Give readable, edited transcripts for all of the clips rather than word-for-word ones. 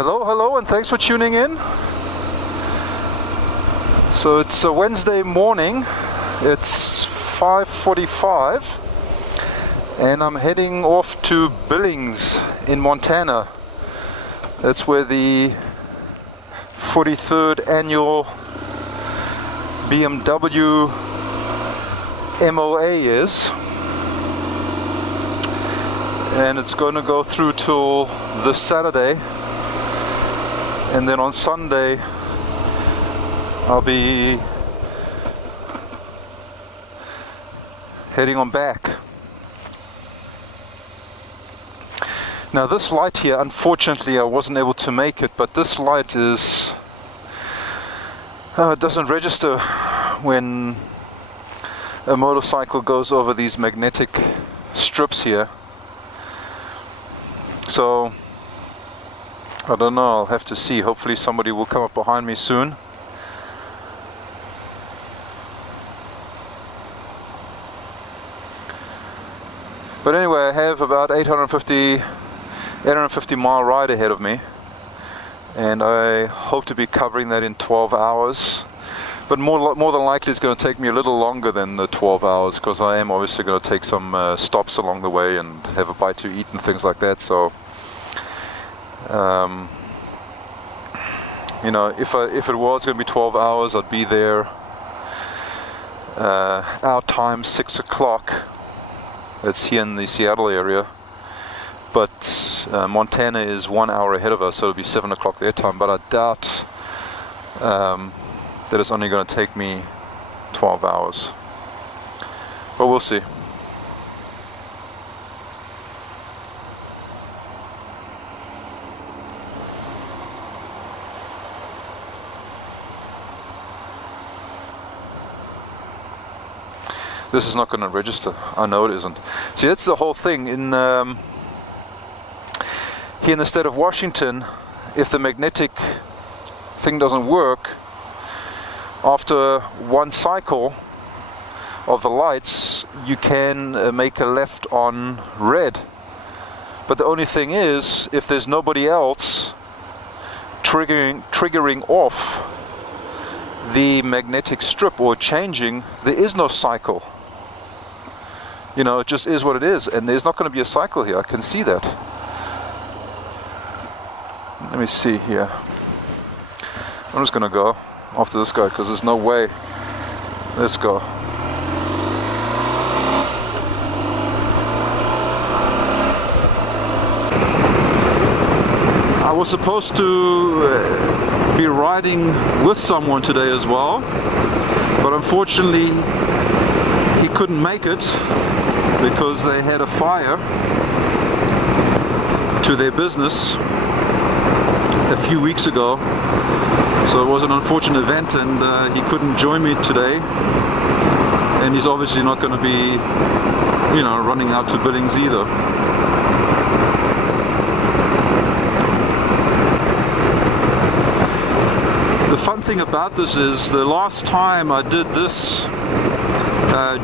Hello, and thanks for tuning in. So it's a Wednesday morning. It's 5:45, and I'm heading off to Billings in Montana. That's where the 43rd annual BMW MOA is, and it's going to go through till this Saturday, and then on Sunday I'll be heading on back. Now this light here, unfortunately I wasn't able to make it, but this light is it doesn't register when a motorcycle goes over these magnetic strips here. So I don't know, I'll have to see. Hopefully somebody will come up behind me soon. But anyway, I have about 850 mile ride ahead of me, and I hope to be covering that in 12 hours. But more than likely it's going to take me a little longer than the 12 hours, because I am obviously going to take some stops along the way and have a bite to eat and things like that. So you know, if it was going to be 12 hours, I'd be there our time, 6 o'clock. It's here in the Seattle area, but Montana is 1 hour ahead of us, so it'll be 7 o'clock their time. But I doubt that it's only going to take me 12 hours, but we'll see. This is not going to register. I know it isn't. See, that's the whole thing. In here in the state of Washington, if the magnetic thing doesn't work, after one cycle of the lights, you can make a left on red. But the only thing is, if there's nobody else triggering off the magnetic strip or changing, there is no cycle. You know, it just is what it is, and there's not going to be a cycle here. I can see that. Let me see here. I'm just going to go after this guy because there's no way. Let's go. I was supposed to be riding with someone today as well, but unfortunately he couldn't make it because they had a fire to their business a few weeks ago. So it was an unfortunate event, and he couldn't join me today, and he's obviously not going to be, you know, running out to Billings either. The fun thing about this is, the last time I did this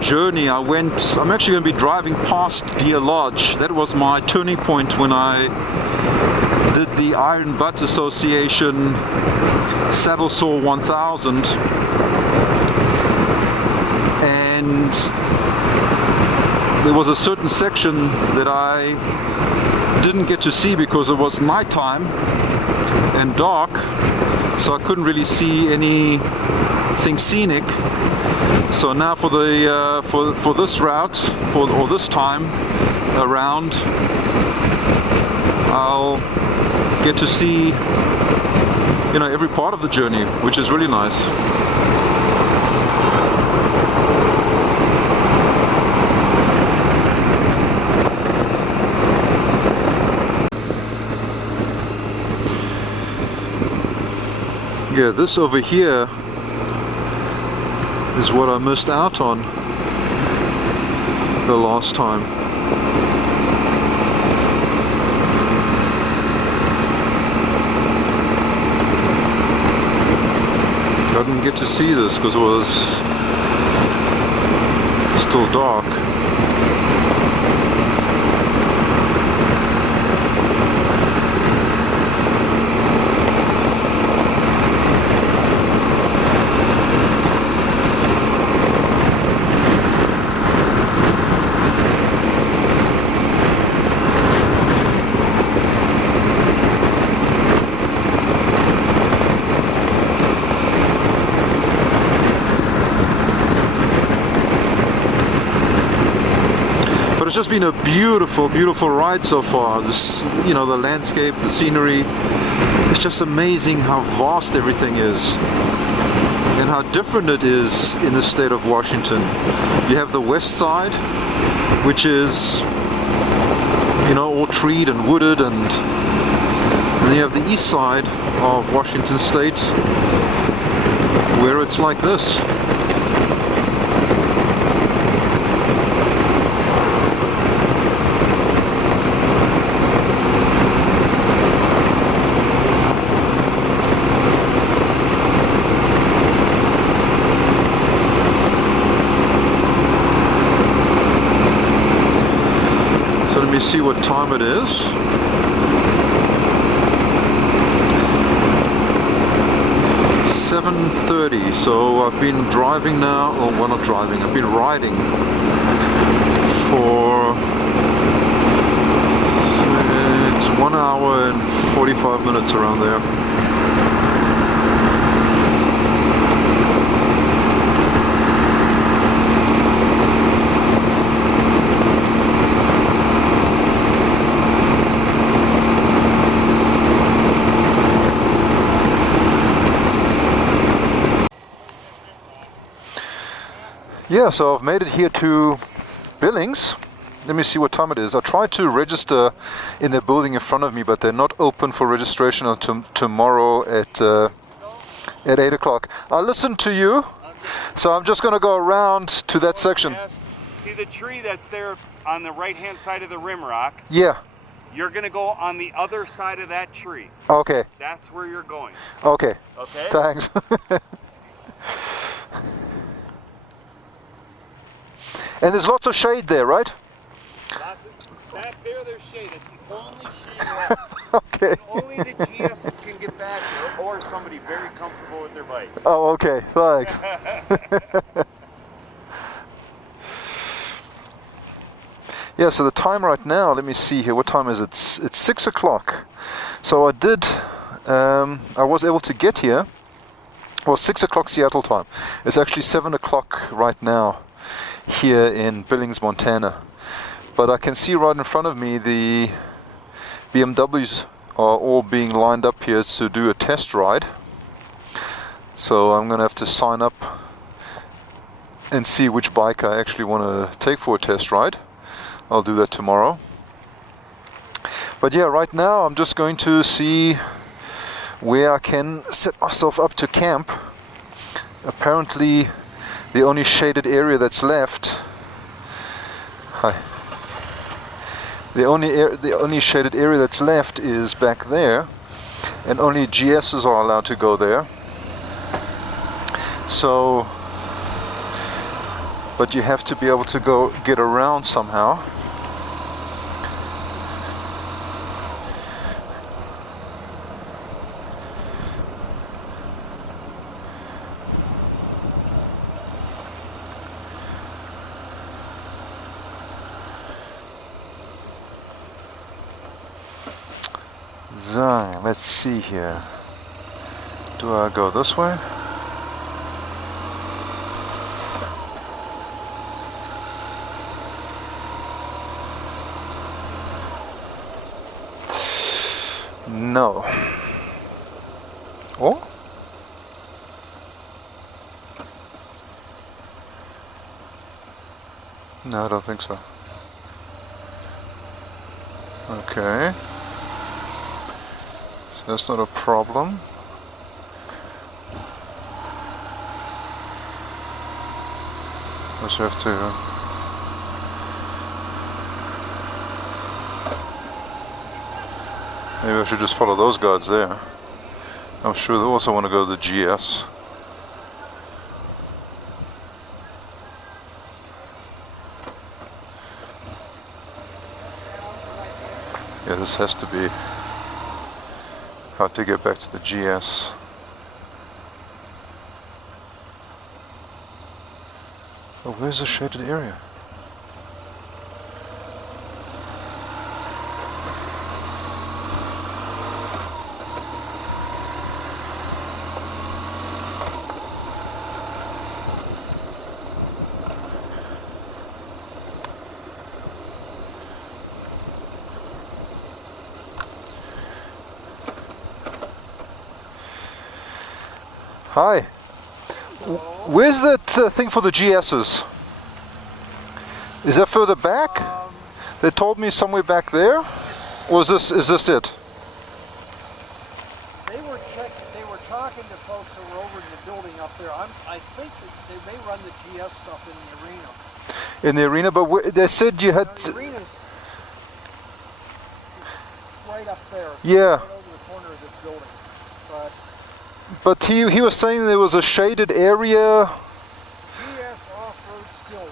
journey, I'm actually going to be driving past Deer Lodge. That was my turning point when I did the Iron Butt Association Saddle Saw 1000, and there was a certain section that I didn't get to see because it was nighttime and dark, so I couldn't really see anything scenic. So now for the for this route, or this time around, I'll get to see, you know, every part of the journey, which is really nice. Yeah, this over here is what I missed out on the last time. I didn't get to see this because it was still dark. it's just been a beautiful, beautiful ride so far. This, you know, the landscape, the scenery. It's just amazing how vast everything is and how different it is in the state of Washington. You have the west side, which is, you know, all treed and wooded, and then you have the east side of Washington state where it's like this. So let me see what time it is. .30, so I've been driving now, or well, not driving, I've been riding for it's 1 hour and 45 minutes around there. Yeah, so I've made it here to Billings. Let me see what time it is. I tried to register in the building in front of me, but they're not open for registration until tomorrow at 8 o'clock. I listened to you, so I'm just going to go around to that section. See the tree that's there on the right-hand side of the rimrock? Yeah. You're going to go on the other side of that tree. Okay. That's where you're going. Okay. Okay? Thanks. And there's lots of shade there, right? Back there, there's shade. It's the only shade left. Okay. Only the GSs can get back there, or somebody very comfortable with their bike. Oh, okay. Thanks. Yeah, so the time right now, let me see here. What time is it? It's 6 o'clock. So I was able to get here. Well, 6 o'clock Seattle time. It's actually 7 o'clock right now here in Billings, Montana. But I can see right in front of me the BMWs are all being lined up here to do a test ride. So I'm going to have to sign up and see which bike I actually want to take for a test ride. I'll do that tomorrow. But yeah, right now I'm just going to see where I can set myself up to camp. Apparently the only shaded area that's left. The only shaded area that's left is back there, and only GSs are allowed to go there. So, but you have to be able to go get around somehow. So, let's see here. Do I go this way? No. Oh? No, I don't think so. Okay. So that's not a problem. Just have to maybe I should just follow those guards there. I'm sure they also want to go to the GS. Yeah, this has to be how to get back to the GS. Oh, where's the shaded area? Hi. Hello. Where's that thing for the GSs? Is that further back? They told me somewhere back there. Or is this it? They were talking to folks that were over in the building up there. I think that they may run the GS stuff in the arena. In the arena, but they said you had. The arena's right up there. Yeah. Right over the corner of this building. But he was saying there was a shaded area GS off-road still,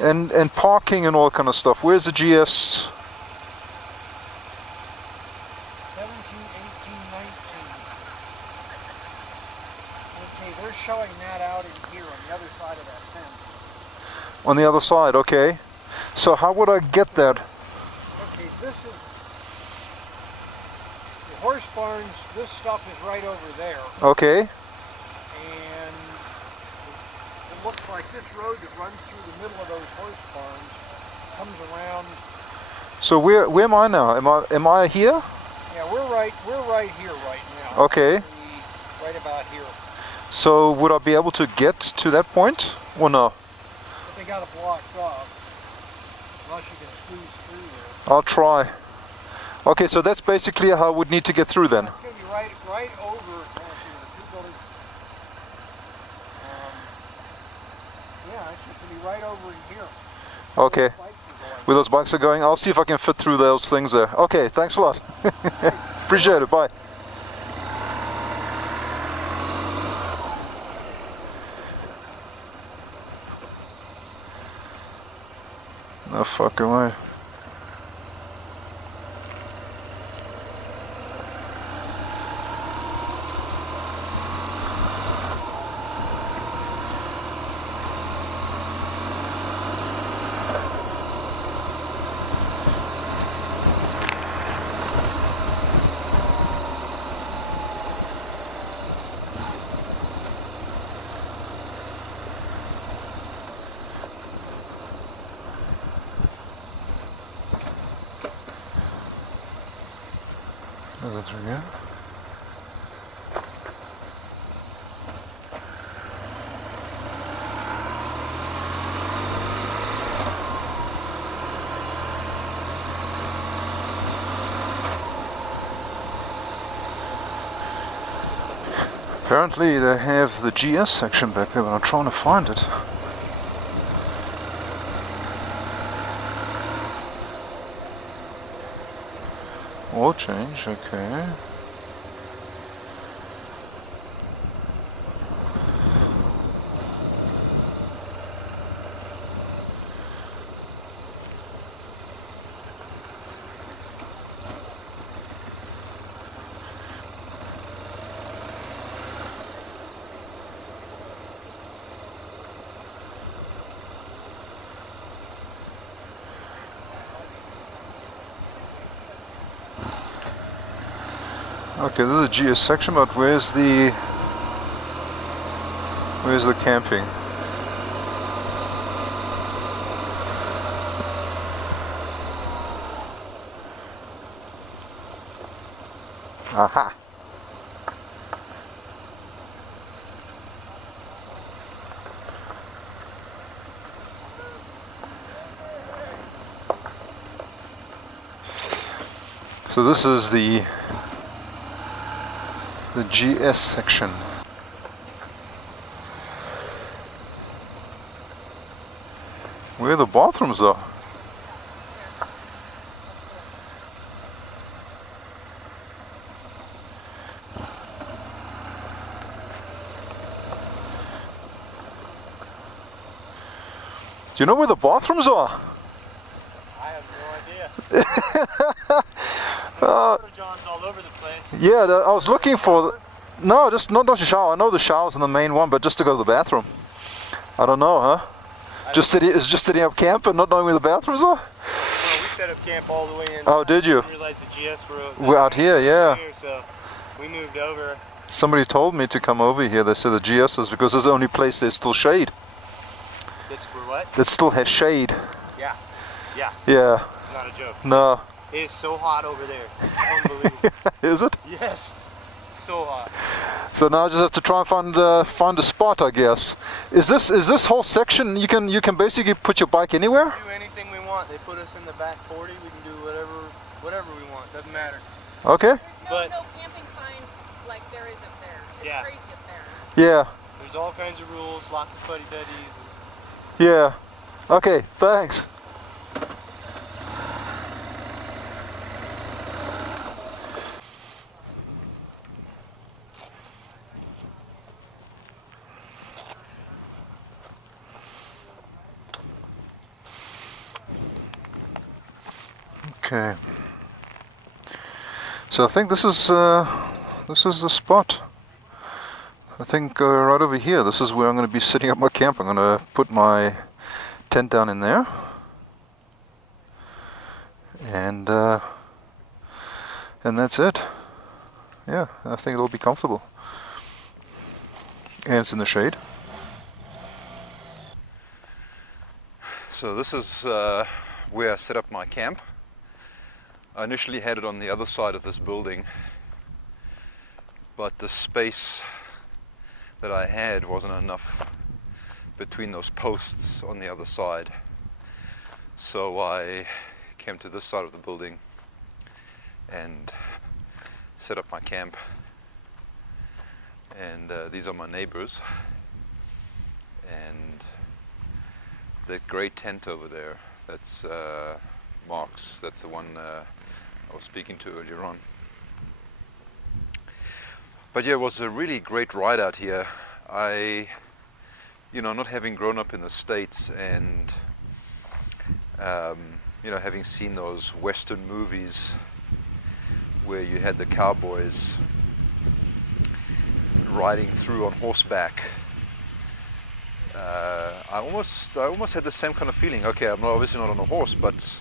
19. and parking and all kind of stuff. Where's the GS? 17, 18, 19. Okay, they're showing that out in here on the other side of that fence. On the other side, okay. So how would I get that? Okay, this is the horse barns. This stuff is right over there, Okay. and it looks like this road that runs through the middle of those horse barns comes around. So where am I now? Am I here? Yeah, we're right here right now. Okay. Right about here. So would I be able to get to that point or no? But they got it blocked off. Unless you can squeeze through there. I'll try. Okay, so that's basically how I would need to get through then. It's going to be right over the two buildings. Yeah, it's just going to be right over in here. Okay. Those bikes are going. Where those bikes are going, I'll see if I can fit through those things there. Okay, thanks a lot. Appreciate it, bye. No fucking way. Is that through here? Apparently they have the GS section back there, but I'm trying to find it. Oil change, okay. Okay, this is a GS section, but where's the camping? Aha. So this is the GS section. Where the bathrooms are. Do you know where the bathrooms are? I have no idea. John's all over the place. Yeah, I was looking for. No, just not the shower. I know the shower's in the main one, but just to go to the bathroom. I don't know, huh? Just sitting up camp and not knowing where the bathrooms are. Well, we set up camp all the way in. Oh, did you? I didn't realize the GS We're out here, yeah. So we moved over. Somebody told me to come over here. They said the GS is because it's the only place there's still shade. It's for what? That still has shade. Yeah. Yeah. Yeah. It's not a joke. No. It is so hot over there. Unbelievable. Is it? Yes. So hot. So now I just have to try and find a spot, I guess. Is this whole section you can basically put your bike anywhere? We can do anything we want. They put us in the back 40. We can do whatever we want. Doesn't matter. Okay. There's no camping signs like there is up there. It's Yeah. crazy up there. Yeah. There's all kinds of rules. Lots of fuddy-duddies. Yeah. Okay. Thanks. Okay. So I think this is the spot. I think right over here, this is where I'm going to be setting up my camp. I'm going to put my tent down in there, and that's it. Yeah, I think it'll be comfortable, and it's in the shade. So this is where I set up my camp. I initially had it on the other side of this building, but the space that I had wasn't enough between those posts on the other side. So I came to this side of the building and set up my camp. And these are my neighbors. And that grey tent over there, that's Mark's. That's the one I was speaking to earlier on. But yeah, it was a really great ride out here. Not having grown up in the States and, having seen those Western movies where you had the cowboys riding through on horseback, I almost had the same kind of feeling. Okay, I'm obviously not on a horse, but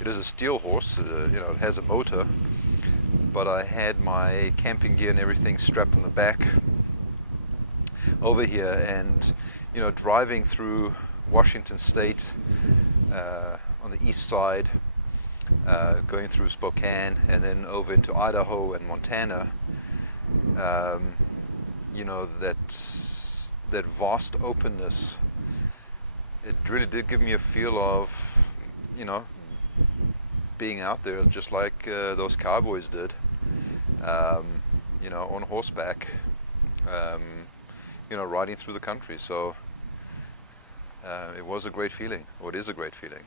it is a steel horse. It has a motor. But I had my camping gear and everything strapped on the back over here, and driving through Washington State on the east side, going through Spokane and then over into Idaho and Montana, that vast openness, it really did give me a feel of being out there just like those cowboys did, on horseback, riding through the country. So it was a great feeling, or it is a great feeling.